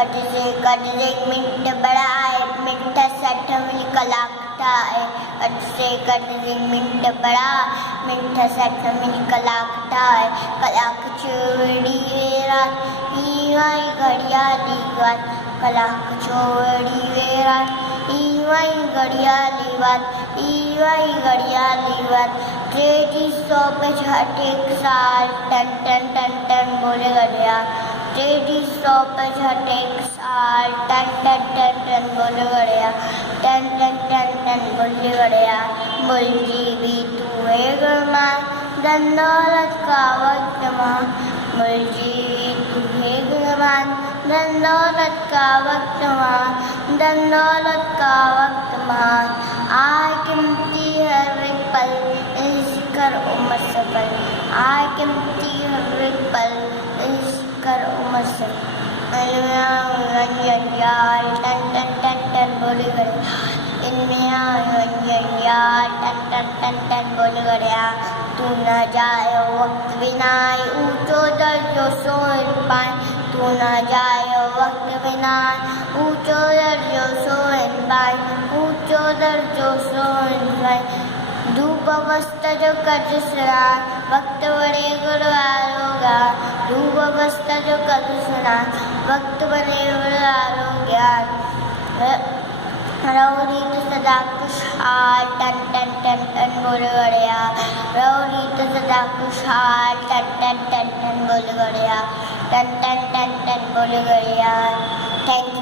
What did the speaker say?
Cut से minute बड़ा है, मिनट 60 मिल कलाकता है। कट से मिनट बड़ा, मिनट 60 मिल कलाकता है। कलाक चोड़ी रात ईवाई घड़ियाली बात, कलाक चोड़ी रात ईवाई घड़ियाली बात, ईवाई घड़ियाली बात। 361 साल टन टन टन टन बोल गया। 361 साल टन टन टन टन बोल गया। टन टन टन टन बोल गया। बोल जीवी तू है गुमान, धन दौलत का वक्त मान। बोल जीवी तू है गुमान, धन दौलत का वक्त मान, धन दौलत का वक्त मान। आय कीमती हर एक पल कर उम्र सफल, आय कीमती हर एक पल कर उम्र सफल। रंजन यार टन टन टन टन बोल गया। इनमें रंजन यार टन टन टन टन बोल गया। तू न जाए वक्त बिना ऊंचो दर्जो सोन पाए, तू न जाए वक्त बिना ऊंचो दर्जो सोन पाए, ऊंचो दर्जो सोन पाए। धूप अवस्था जो कदसरा वक्त बड़े गुरवारोगा, धूप अवस्था जो कदसरा वक्त बड़े गुरवारोगा। रौरी तो सदा खुशहाल टन टन टन टन बोल गया। रौरी तो सदा खुशहाल टन टन टन टन बोल गया। टन टन टन टन बोल गया। Thank you.